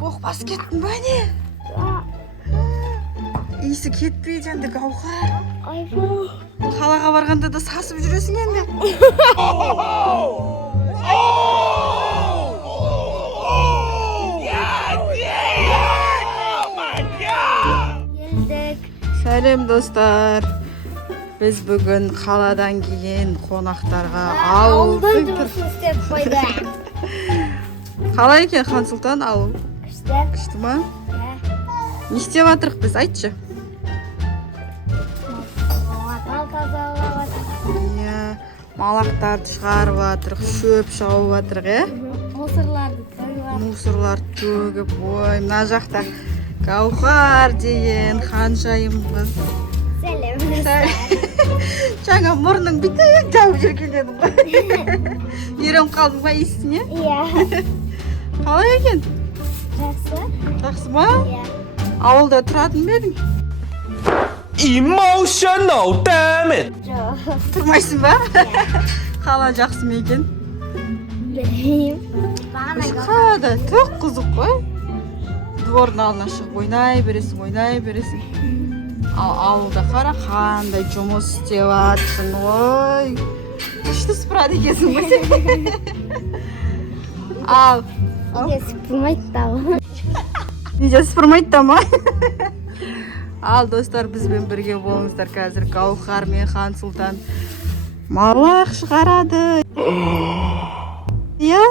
Боқ бас кеттің ба не? Иісі кетпейді енді Гаухар. Қалаға барғанда да сасып жүресің енді. Сәлем достар. Біз бүгін қаладан кейін қонақтарға ауылдың істеп қойды. Қалай екен Хансұлтан ауыл? Күшті. Күшті ма? Не істеп жатырық біз, айтшы. Малақтарды шығарып жатырық, шөп шауып жатырық, мусорларды төгіп, ой, мына жақта Гаухар деген ханшайым қыз. Жаңа мұрның бітіп жауып жүрген едің ғой. Үйреніп қалдың ба иісіне? Иә. Қалай екен? Жақсы. Жақсы ма? Иә. Ауылда тұратын ба едің? Emotional damage. Жоқ. Тұрмайсың ба? Қала жақсы ма екен? Білмеймін. Қалада түк қызық қой. Двордың алдына шығып ойнай бересің. Ал ауылда қара қандай жұмыс істеп жатсың, ой. Күшті сыпырады екенсің ғой сен. Ал. Үйде сыпырмайды да. Үйде сыпырмайды да ма? Ал достар, бізбен бірге болыңыздар. Қазір Гаухар мен Хансұлтан малақ шығарады. Иә?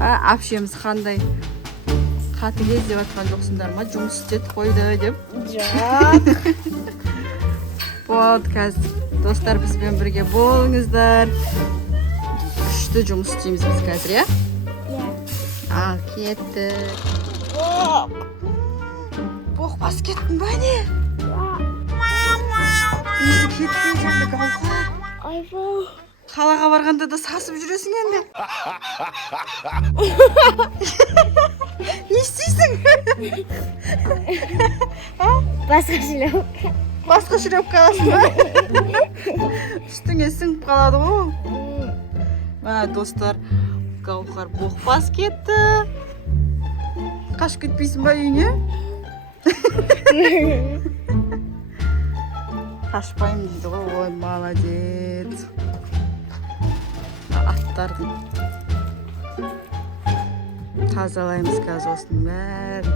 Апшеміз қандай қатыгез деп жатқан жоқсыңдар ма? Жұмыс істетіп қойды деп. Жоқ. Болды, қазір достар, бізбен бірге болыңыздар. Күшті жұмыс істейміз біз қазір, иә? Иә. Ал, кеттік. Боқ бас кеттің ба не? Иісі кетпейді енді Гаухар. Айбол. Қалаға барғанда да сасып жүресің енді. Не істейсің? Басқа шлепка. Басқа шлепка аласың ба? Үстіңе сіңіп қалады ғой. Достар, Гаухар боқ бас кетті. Қашып кетпейсің ба үйіне? Қашпаймын дейді ғой, ой, молодец. Аттардың тазалаймыз қазір осының бәрін.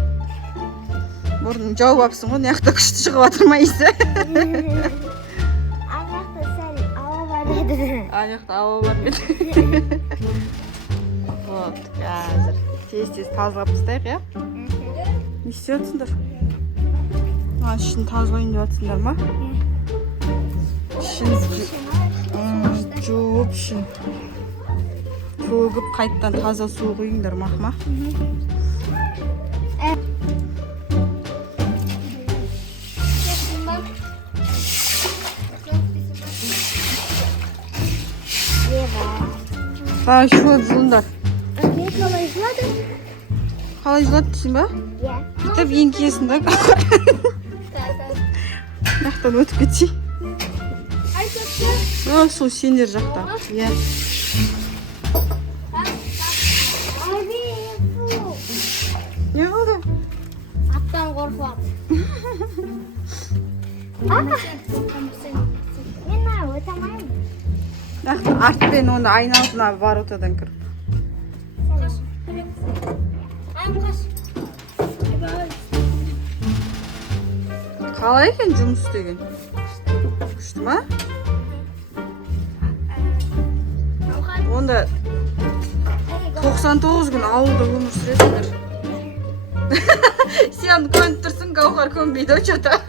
Бұрын жауып апсың ғой, неяқта күшті шығып жатыр ма иісі? Аяқта сәл ауа бар еді. Аяқта ауа бар еді. Вот, қазір тез тазалап тастайық, иә? Не істеп жатсыңдар? Ішін тазалайын деп жатсыңдар ма? Ішін жуып ішін төгіп қайттан таза су құйыңдар ма? Шөп жылындар. Қалай жылады? Қалай жылады дейсің ба? Иә. Бүйтіп еңкесін да. Жақтан өтіп кетсей. Сол сендер жақта. Иә. Не болды? Аттан қорқып. Мен өте алмаймын. Артпен оны айналдына воротадан кіріп. Қалай екен жұмыс істеген? Күшті ма? Онда 99 күн ауылда өмір сүресіңдер. Сен көніп тұрсың, Гаухар көнбейді о что-то.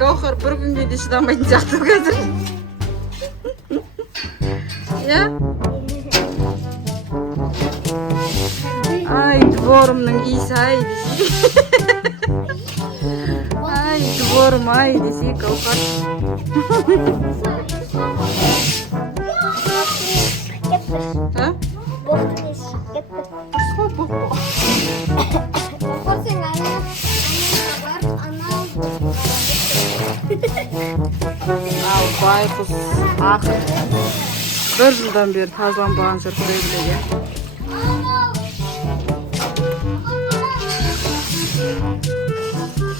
Гаухар бір күнге де шыдамайтын сияқты қазір. Иә? Ай, дворымның иісі ай десей. Ай, дворым ай десей, Гаухар. Боқтың есі шығып кетті. Дұрыс қой, боқ. Қорсың Ал байқұс ақын. Bir жылдан бері тазаланбаған жер көйлегі.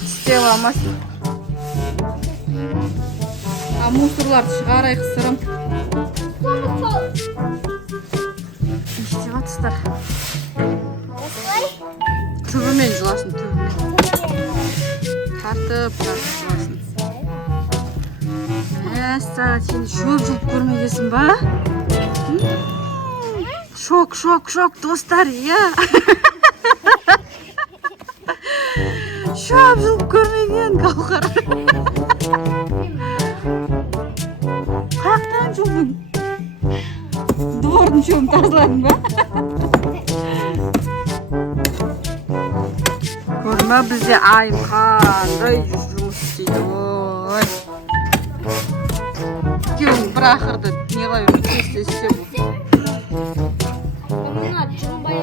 Істеп алмасын. Мусорларды шығарайық сырым. Не істеп жатсыздар? Түбімен жыласын, түбімен. Тартып жыласын. Сағат сен шөп жұлып көрмегесің ба? Шок, достар, иә. Шөп жұлып көрмеген Гаухар. Қаяқтан жұлдың? Двордың шөбін тазаладың ба? Көрме бізде айым қандай жұмыс істейді. Ой. Күйеуің бір ақырды не қылай бермейді, істе бұл. Мына жұмбай